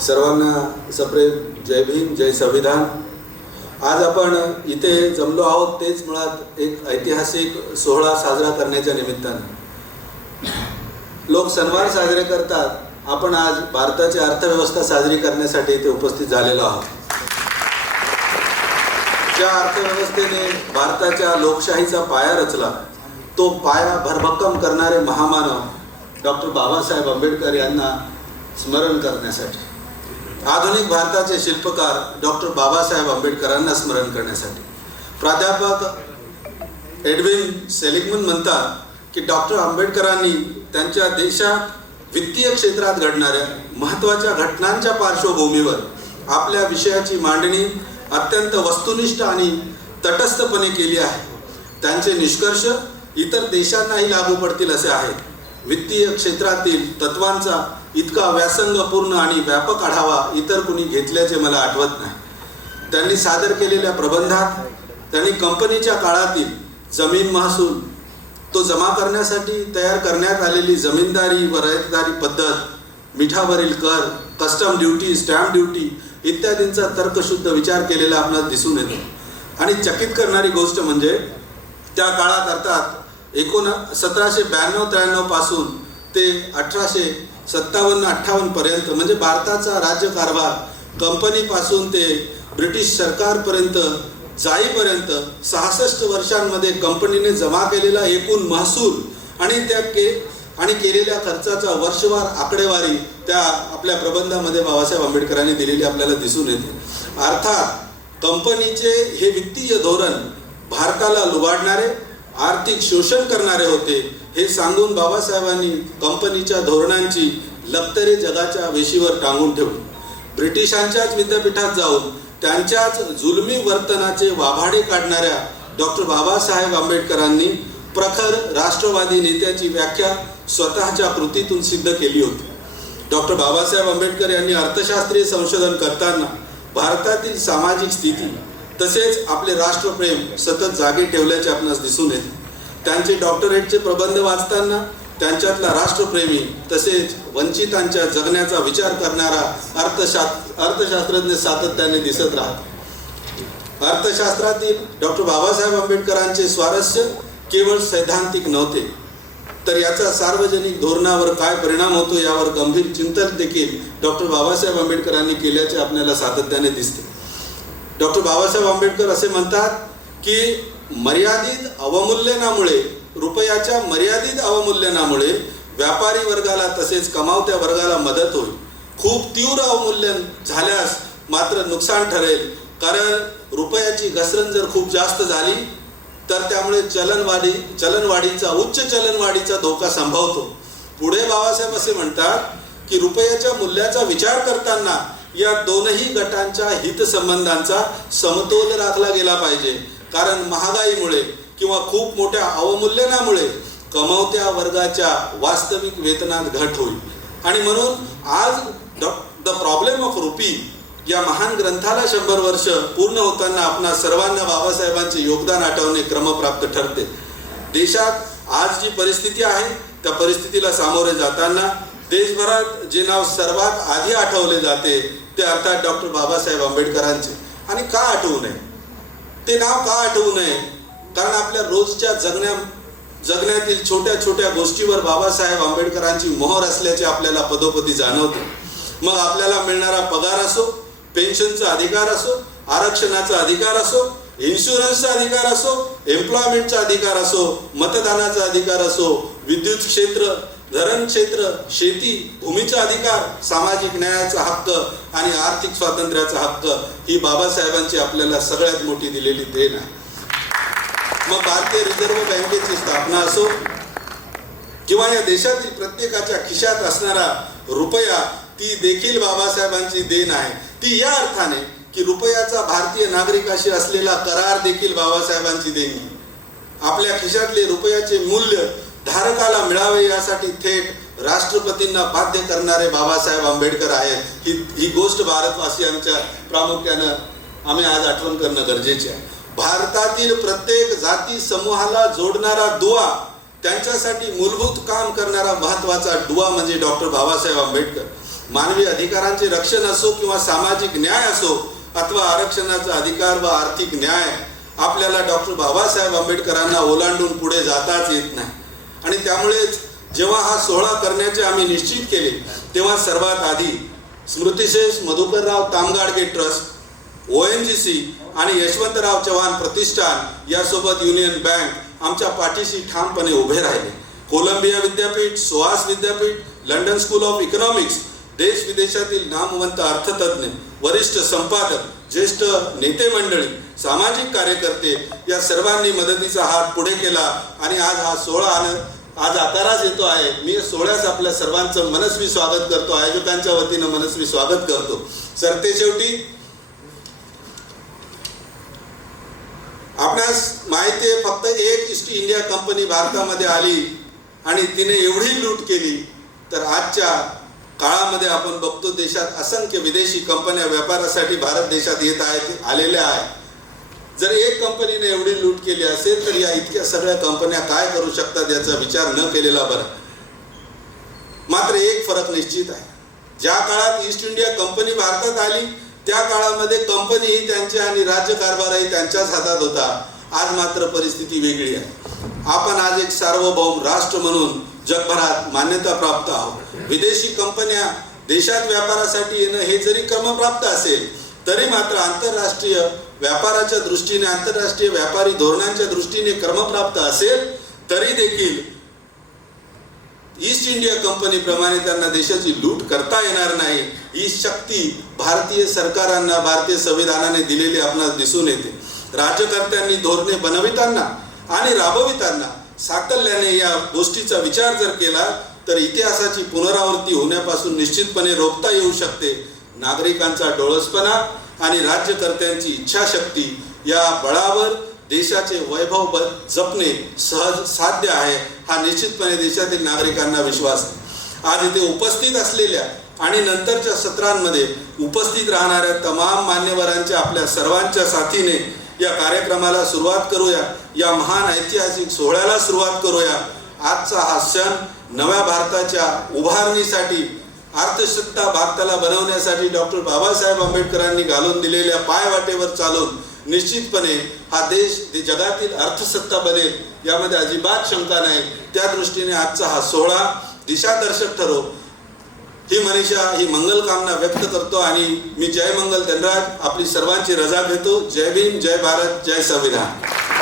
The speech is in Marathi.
सर्वांना सप्रेम जय भीम जय संविधान। आज आपण इथे जमलो आहोत तेच मुळात एक ऐतिहासिक सोहळा साजरा करण्याच्या निमित्ताने। लोक सणवार साजरे करतात, आपण आज भारताची अर्थव्यवस्था साजरी करण्यासाठी इथे उपस्थित झालेलो आहोत। ज्या अर्थव्यवस्थेने भारताच्या लोकशाहीचा पाया रचला, तो पाया भरभक्कम करणारे महामानव डॉक्टर बाबासाहेब आंबेडकर यांना स्मरण करण्यासाठी, आधुनिक भारताचे शिल्पकार डॉक्टर बाबासाहेब आंबेडकरांना स्मरण करण्यासाठी प्राध्यापक एडविन सेलिग्मन म्हणतात की डॉक्टर आंबेडकरांनी त्यांच्या देशात वित्तीय क्षेत्रात घडणाऱ्या महत्त्वाच्या घटनांच्या पार्श्वभूमीवर आपल्या विषयाची मांडणी अत्यंत वस्तुनिष्ठ आणि तटस्थपणे केली आहे। त्यांचे निष्कर्ष इतर देशांनाही लागू पडतील असे आहेत। वित्तीय क्षेत्रातील तत्वांचा इतका व्यासंगपूर्ण आणि व्यापक आढावा इतर कुणी घेतल्याचे मला आठवत नाही। त्यांनी सादर केलेल्या प्रबंधात त्यांनी कंपनीच्या काळातील जमीन महसूल, तो जमा करण्यासाठी तयार करण्यात आलेली जमीनदारी व रयतदारी पद्धत, मिठावरील कर, कस्टम ड्यूटी, स्टॅम्प ड्यूटी इत्यादींचा तर्कशुद्ध विचार केलेला आपल्याला दिसून येतो। आणि चकित करणारी गोष्ट म्हणजे त्या काळात अर्थात 1792-93 पासून ते 1857-58 पर्यंत म्हणजे भारताचा राज्यकारभार कंपनीपासून ते ब्रिटिश सरकारपर्यंत जाईपर्यंत 66 वर्षांमध्ये कंपनीने जमा केलेला एकूण महसूल आणि केलेल्या खर्चाचा वर्षवार आकडेवारी त्या आपल्या प्रबंधामध्ये बाबासाहेब आंबेडकरांनी दिलेली आपल्याला दिसून येते। अर्थात कंपनीचे हे वित्तीय धोरण भारताला लुबाडणारे, आर्थिक शोषण करणारे होते हे सांगून बाबासाहेबांनी कंपनीच्या धोरणांची लक्तरे जगाच्या वेशीवर टांगून ठेवली। ब्रिटिशांच्याच विद्यापीठात जाऊन त्यांच्याच जुलमी वर्तनाचे वाभाडे काढणाऱ्या डॉक्टर बाबासाहेब आंबेडकरांनी प्रखर राष्ट्रवादी नेत्याची व्याख्या स्वतःच्या कृतीतून सिद्ध केली होती। डॉक्टर बाबासाहेब आंबेडकर यांनी अर्थशास्त्रीय संशोधन करताना भारतातील सामाजिक स्थिती तसेच आपले राष्ट्रप्रेम सतत जागे ठेवल्याचे आपणास दिसून येते। त्यांचे डॉक्टरेटचे प्रबंध वाचताना त्यांच्यातला राष्ट्रप्रेमी तसेच वंचितांच्या जगण्याचा विचार करणारा अर्थशास्त्रज्ञ सातत्याने दिसत राहतो। अर्थशास्त्रातील डॉक्टर बाबासाहेब आंबेडकरांचे स्वारस्य केवळ सैद्धांतिक नव्हते, तर याचा सार्वजनिक धोरणावर काय परिणाम होतो यावर गंभीर चिंतन देखील डॉक्टर बाबासाहेब आंबेडकरांनी केल्याचे आपल्याला सातत्याने दिसते। डॉक्टर बाबासाहेब आंबेडकर असे म्हणतात की मर्यादित अवमूल्यनामुळे, रुपयाच्या मर्यादित अवमूल्यनामुळे व्यापारी वर्गाला तसेच कमावत्या वर्गाला मदत होईल। खूप तीव्र अवमूल्यन झाल्यास मात्र नुकसान ठरेल, कारण रुपयाची घसरण जर खूप जास्त झाली तर त्यामुळे उच्च चलनवाढीचा धोका संभवतो। पुढे बाबासाहेब असे म्हणतात की रुपयाच्या मूल्याचा विचार करताना या दोनही गटांच्या हितसंबंधांचा समतोल राखला गेला पाहिजे, कारण महागाईमुळे किंवा खूप मोठ्या अवमूल्यनामुळे कमावत्या वर्गाच्या वास्तविक वेतनात घट होईल। आणि म्हणून आज द प्रॉब्लेम ऑफ रुपी या महान ग्रंथाला 100 वर्ष पूर्ण होताना आपणा सर्वांना बाबासाहेबांचे योगदान आठवणे क्रमप्राप्त ठरते। देशात आज जी परिस्थिती आहे त्या परिस्थितीला सामोरे जाताना देशभरात जे नाव सर्वात आधी आठवले जाते ते अर्थात डॉक्टर बाबासाहेब आंबेडकरांचे। आणि का आठवू नये ते नाव, का आठवू नये? कारण आपल्या रोजच्या जगण्यातील छोट्या छोट्या गोष्टीवर बाबासाहेब आंबेडकरांची मोहर असल्याचे आपल्याला पदोपदी जाणवते। मग आपल्याला मिळणारा पगार असो, पेन्शनचा अधिकार असो, आरक्षणाचा अधिकार असो, इन्शुरन्सचा अधिकार असो, एम्प्लॉयमेंटचा अधिकार असो, मतदानाचा अधिकार असो, विद्युत क्षेत्र, धरण क्षेत्र, शेती, भूमीचा अधिकार, सामाजिक न्यायाचा हक्क आणि आर्थिक स्वातंत्र्याचा हक्क ही बाबासाहेबांची आपल्याला सगळ्यात मोठी दिलेली देण आहे। मग भारतीय रिझर्व्ह बँकेची स्थापना असो किंवा या देशातील प्रत्येकाच्या खिशात असणारा रुपया, ती देखील बाबासाहेबांची देण आहे। ती या अर्थाने की रुपयाचा भारतीय नागरिकाशी असलेला करार देखील बाबासाहेबांची देणगी। आपल्या खिशातले रुपयाचे मूल्य धारकाला मिळावे यासाठी थेट राष्ट्रपतींना बाध्य करणारे बाबासाहेब आंबेडकर आहेत। ही गोष्ट भारतवासियांच्या प्रामुख्यानं आम्ही आज आठवण करणं गरजेचे आहे। भारतातील प्रत्येक जाती समूहाला जोडणारा दुवा, त्यांच्यासाठी मूलभूत काम करणारा महत्त्वाचा दुवा म्हणजे डॉक्टर बाबासाहेब आंबेडकर। मानवी अधिकारांचे रक्षण असो किंवा सामाजिक न्याय असो अथवा आरक्षणाचा अधिकार व आर्थिक न्याय आपल्याला डॉक्टर बाबासाहेब आंबेडकरांना ओलांडून पुढे जाताच येत नाही. आणि त्यामुळेच जेव्हा हा सोहळा करण्याचे आम्ही निश्चित केले तेव्हा सर्वात आधी स्मृतिशेष मधुकरराव तामगाडगे ट्रस्ट, ONGC आणि यशवंतराव चव्हाण प्रतिष्ठान यासोबत युनियन बँक आमच्या पाठीशी ठामपणे उभे राहिले. कोलंबिया विद्यापीठ, सोआस विद्यापीठ, लंडन स्कूल ऑफ इकॉनॉमिक्स, देश विदेशातील नामवंत अर्थतज्ञ, वरिष्ठ संपादक, ज्येष्ठ नेते मंडळी, सामाजिक कार्यकर्ते या सर्वांनी मदतीचा हात पुढे केला आणि आज हा सोहळा आज आकारास येतो आहे. मी सोहळ्यास आपल्या सर्वांचं मनस्वी स्वागत करतो, आयोजकांच्या वतीनं मनस्वी स्वागत करतो. सरतेशेवटी आपणास माहिती आहे, फक्त एक ईस्ट इंडिया कंपनी भारतामध्ये आली आणि तिने एवढी लूट केली तर आजच्या काळामध्ये आपण बघतो देशात असंख्य विदेशी कंपन्या व्यापारासाठी भारत देशात येत आहेत, आलेल्या आहेत. जर एक कंपनीने एवढी लूट केली असेल तर या इतक्या सगळ्या कंपन्या काय करू शकतात याचा विचार न केलेला बरा. मात्र एक फरक निश्चित आहे, ज्या काळात ईस्ट इंडिया कंपनी भारतात आली त्या काळामध्ये कंपनी ही त्यांची आणि राज्यकारभारही त्यांच्याच हातात होता. आज मात्र परिस्थिती वेगळी आहे. आपण आज एक सार्वभौम राष्ट्र म्हणून जगभरात मान्यता प्राप्त आहोत. विदेशी कंपन्या देशात व्यापारासाठी येणं हे जरी क्रमप्राप्त असेल तरी मात्र आंतरराष्ट्रीय व्यापाराच्या दृष्टीने, आंतरराष्ट्रीय व्यापारी धोरणांच्या दृष्टीने क्रमप्राप्त असेल तरी देखील ईस्ट इंडिया कंपनीप्रमाणे त्यांना देशाची लूट करता येणार नाही. ही शक्ती भारतीय सरकारांना, भारतीय संविधानाने दिलेली आपणास दिसून येते. राज्यकर्त्यांनी धोरणे बनविताना आणि राबविताना साकल्याने या गोष्टीचा विचार जर केला तर इतिहासाची पुनरावृत्ती होण्यापासून निश्चितपणे रोखता येऊ शकते. नागरिकांचा डोळसपणा आणि राज्यकर्त्यांची इच्छाशक्ती या बळावर देशाचे वैभव जपणे सहज साध्य आहे, हा निश्चितपणे देशातील नागरिकांना विश्वास आहे. आज इथे उपस्थित असलेल्या आणि नंतरच्या सत्रांमध्ये उपस्थित राहणाऱ्या तमाम मान्यवरांच्या आपल्या सर्वांच्या साथीने या कार्यक्रमाला सुरुवात करूया, या महान ऐतिहासिक सोहळ्याला सुरुवात करूया. आजचा हा सण नव्या भारताच्या उभारणीसाठी, अर्थसत्ता भारताला बनवण्यासाठी डॉक्टर बाबासाहेब आंबेडकरांनी घालून दिलेल्या पायवाटेवर चालून निश्चितपणे हा देश जगातील अर्थसत्ता बनेल यामध्ये अजिबात शंका नाही. त्या दृष्टीने आजचा हा सोहळा दिशादर्शक ठरो ही मनीषा, ही मंगल कामना व्यक्त करतो आणि मी जय मंगल धनराज आपली सर्वांची रजा घेतो. जय भीम, जय भारत, जय संविधान.